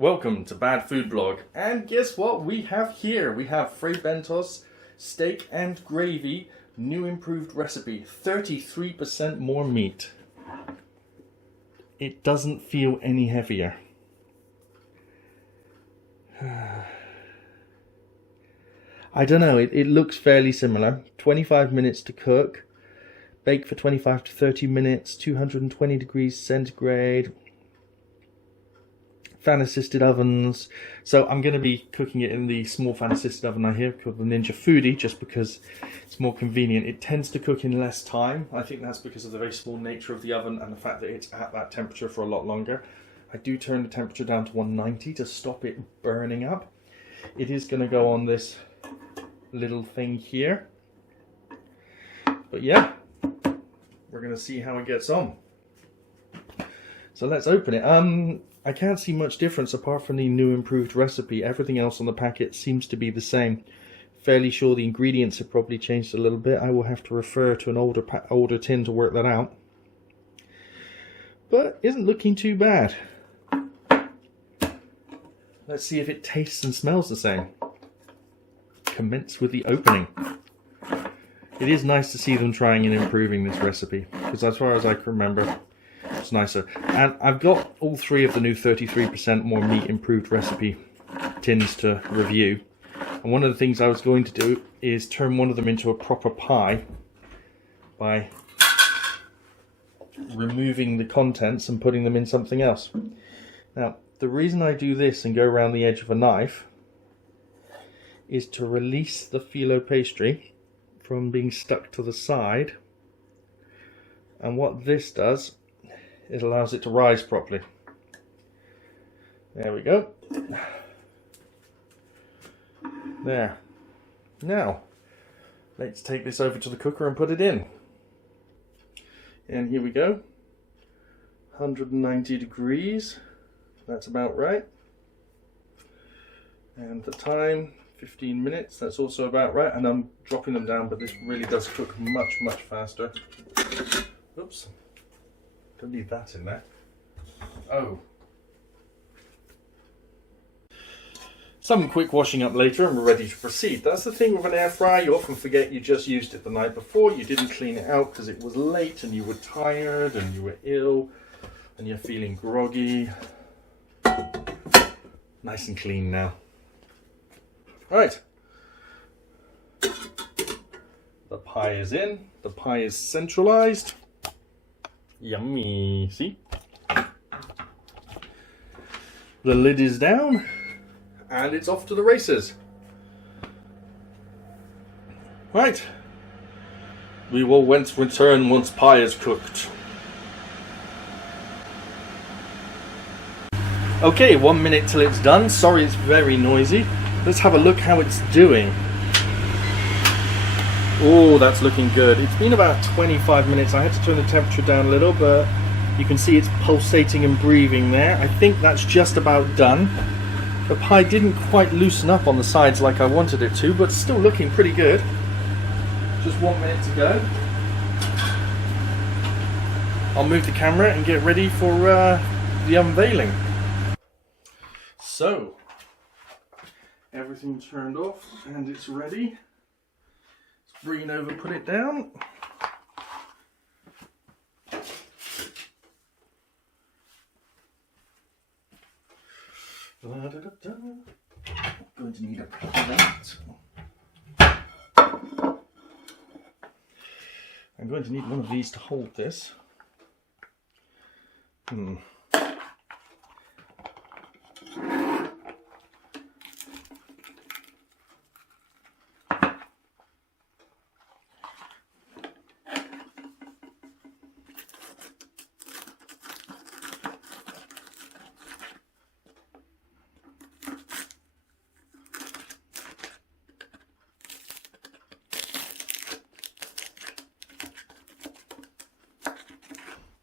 Welcome to Bad Food Blog, and guess what we have here? We have Fray Bentos steak and gravy, new improved recipe, 33% more meat. It doesn't feel any heavier. I don't know, it looks fairly similar. 25 minutes to cook, bake for 25 to 30 minutes, 220 degrees centigrade. Fan assisted ovens. So I'm going to be cooking it in the small fan assisted oven I have called the Ninja Foodie, just because it's more convenient. It tends to cook in less time. I think that's because of the very small nature of the oven and the fact that it's at that temperature for a lot longer. I do turn the temperature down to 190 to stop it burning up. It is going to go on this little thing here. But yeah, we're going to see how it gets on. So let's open it. I can't see much difference apart from the new improved recipe. Everything else on the packet seems to be the same. Fairly sure the ingredients have probably changed a little bit. I will have to refer to an older tin to work that out. But isn't looking too bad. Let's see if it tastes and smells the same. Commence with the opening. It is nice to see them trying and improving this recipe, because as far as I can remember, it's nicer. And I've got all three of the new 33% more meat improved recipe tins to review. And one of the things I was going to do is turn one of them into a proper pie by removing the contents and putting them in something else. Now, the reason I do this and go around the edge of a knife is to release the phyllo pastry from being stuck to the side. And what this does, it allows it to rise properly. There we go. There. Now, let's take this over to the cooker and put it in. And here we go. 190 degrees. That's about right. And the time, 15 minutes. That's also about right. And I'm dropping them down, but this really does cook much, much faster. Oops. Don't need that in there. Oh. Some quick washing up later and we're ready to proceed. That's the thing with an air fryer. You often forget you just used it the night before. You didn't clean it out because it was late and you were tired and you were ill and you're feeling groggy. Nice and clean now. Right. The pie is in. The pie is centralized. Yummy, see? The lid is down and it's off to the races. Right. We will return once pie is cooked. Okay, 1 minute till it's done. Sorry it's very noisy. Let's have a look how it's doing. Oh, that's looking good. It's been about 25 minutes. I had to turn the temperature down a little, but you can see it's pulsating and breathing there. I think that's just about done. The pie didn't quite loosen up on the sides like I wanted it to, but still looking pretty good. Just 1 minute to go. I'll move the camera and get ready for the unveiling. So, everything turned off and it's ready. Bring it over, put it down. Going to need a plate. I'm going to need one of these to hold this.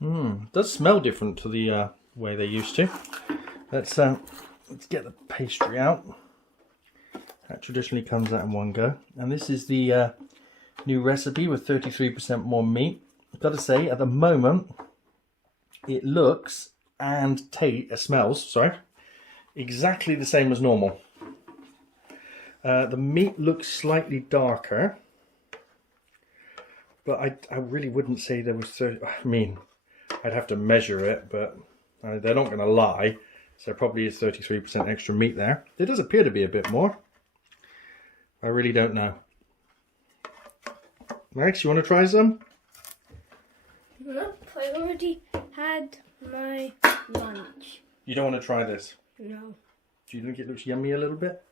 It does smell different to the way they used to. Let's get the pastry out. That traditionally comes out in one go. And this is the new recipe with 33% more meat. I've got to say, at the moment, it looks and smells, exactly the same as normal. The meat looks slightly darker, but I really wouldn't say there was 30. I mean, I'd have to measure it, but they're not going to lie. So there probably is 33% extra meat there. There does appear to be a bit more. I really don't know. Max, you want to try some? Nope, I already had my lunch. You don't want to try this? No. Do you think it looks yummy a little bit?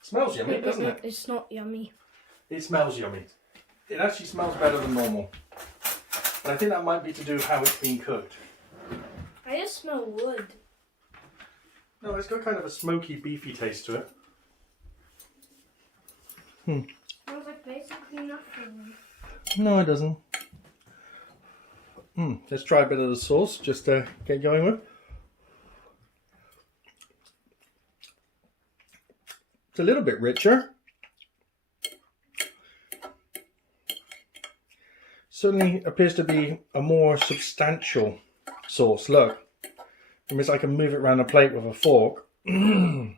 It smells yummy, doesn't it? It's not yummy. It smells yummy. It actually smells better than normal. But I think that might be to do with how it's been cooked. I just smell wood. No, it's got kind of a smoky, beefy taste to it. Smells like basically nothing. No, it doesn't. Let's try a bit of the sauce just to get going with. It's a little bit richer. Certainly appears to be a more substantial sauce. Look, it means I can move it around a plate with a fork. And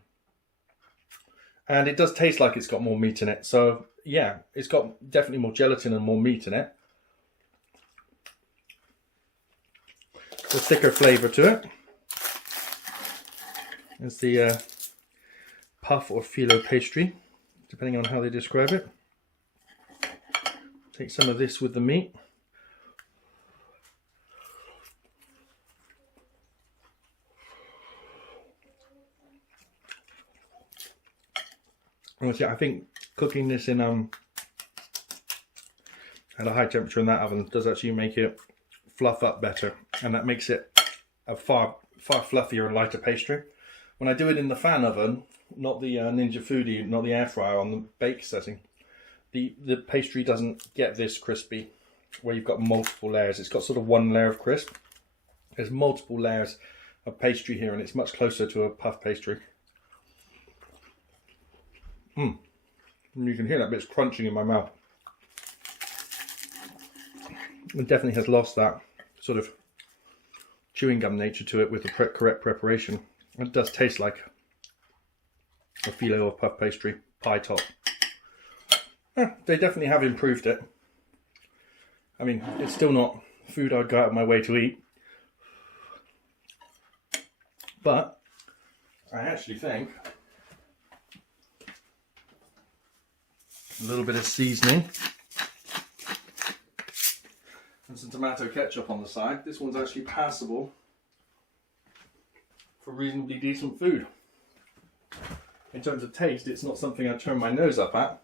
it does taste like it's got more meat in it. So yeah, it's got definitely more gelatin and more meat in it. A thicker flavour to it. There's the puff or phyllo pastry, depending on how they describe it. Take some of this with the meat. Honestly, I think cooking this in at a high temperature in that oven does actually make it fluff up better, and that makes it a far fluffier and lighter pastry. When I do it in the fan oven, not the Ninja Foodi, not the air fryer, on the bake setting, the pastry doesn't get this crispy where you've got multiple layers. It's got sort of one layer of crisp. There's multiple layers of pastry here, and it's much closer to a puff pastry. And you can hear that bit's crunching in my mouth. It definitely has lost that sort of chewing gum nature to it with the correct preparation. It does taste like a phyllo or puff pastry pie top. Yeah, they definitely have improved it. I mean, it's still not food I'd go out of my way to eat, but I actually think a little bit of seasoning and some tomato ketchup on the side. This one's actually passable for reasonably decent food. In terms of taste, it's not something I'd turn my nose up at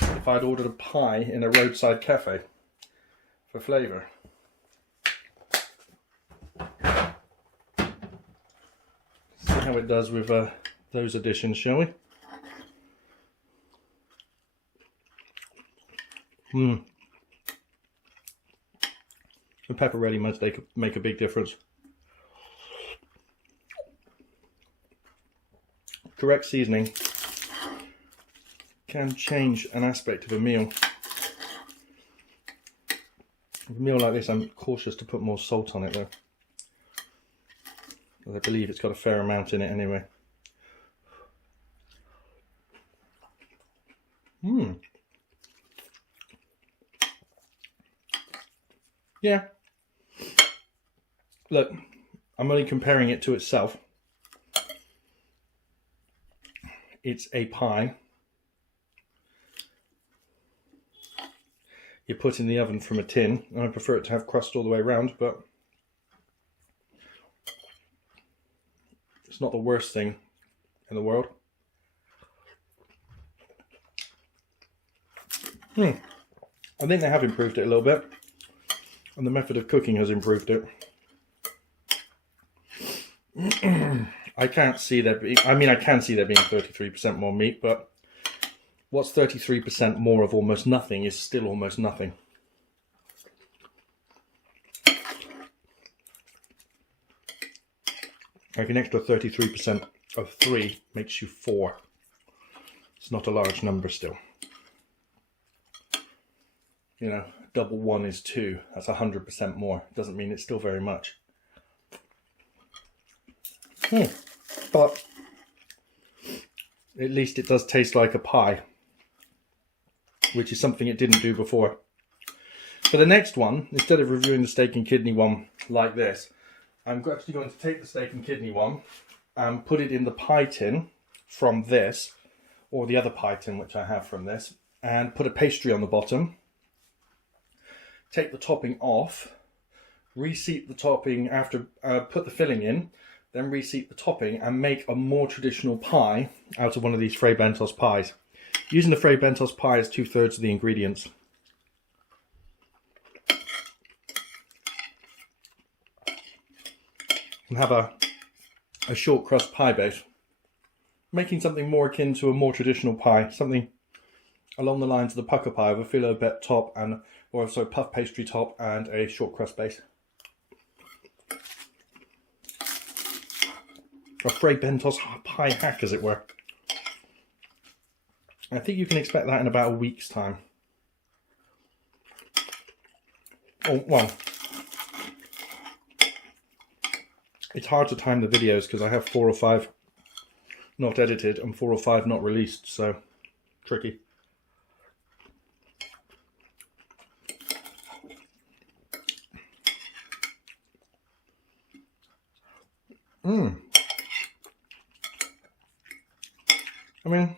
if I'd ordered a pie in a roadside cafe for flavour. See how it does with those additions, shall we? The pepper really must make a big difference. Correct seasoning can change an aspect of a meal. With a meal like this, I'm cautious to put more salt on it though. I believe it's got a fair amount in it anyway. Yeah. Look, I'm only comparing it to itself. It's a pie. You put in the oven from a tin. I prefer it to have crust all the way around, but it's not the worst thing in the world. I think they have improved it a little bit, and the method of cooking has improved it. I can't see there being, I can see there being 33% more meat, but what's 33% more of almost nothing is still almost nothing. Like an extra 33% of 3 makes you 4. It's not a large number still. You know, double 1 is 2. That's 100% more. Doesn't mean it's still very much. but at least it does taste like a pie, which is something it didn't do before. For the next one, instead of reviewing the steak and kidney one like this, I'm actually going to take the steak and kidney one and put it in the pie tin from this, or the other pie tin which I have from this, and put a pastry on the bottom. Take the topping off, reseat the topping after, put the filling in, then reseat the topping and make a more traditional pie out of one of these Fray Bentos pies. Using the Fray Bentos pie as 2/3 of the ingredients. And have a short crust pie base. Making something more akin to a more traditional pie, something along the lines of the pucker pie with a phyllo bet top and, or sorry, puff pastry top and a short crust base. A Fray Bentos pie hack, as it were. I think you can expect that in about a week's time. Oh, well, it's hard to time the videos because I have 4 or 5 not edited and 4 or 5 not released, so tricky. I mean,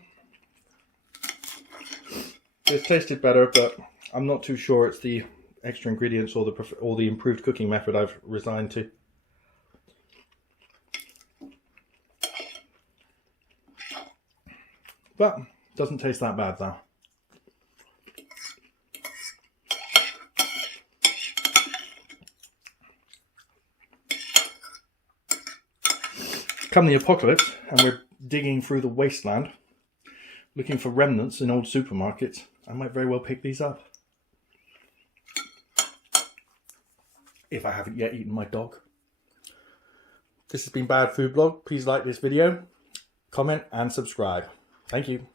it's tasted better, but I'm not too sure it's the extra ingredients or the improved cooking method I've resigned to. But doesn't taste that bad though. Come the apocalypse and we're digging through the wasteland looking for remnants in old supermarkets, I might very well pick these up. If I haven't yet eaten my dog. This has been Bad Food Blog. Please like this video, comment and subscribe. Thank you.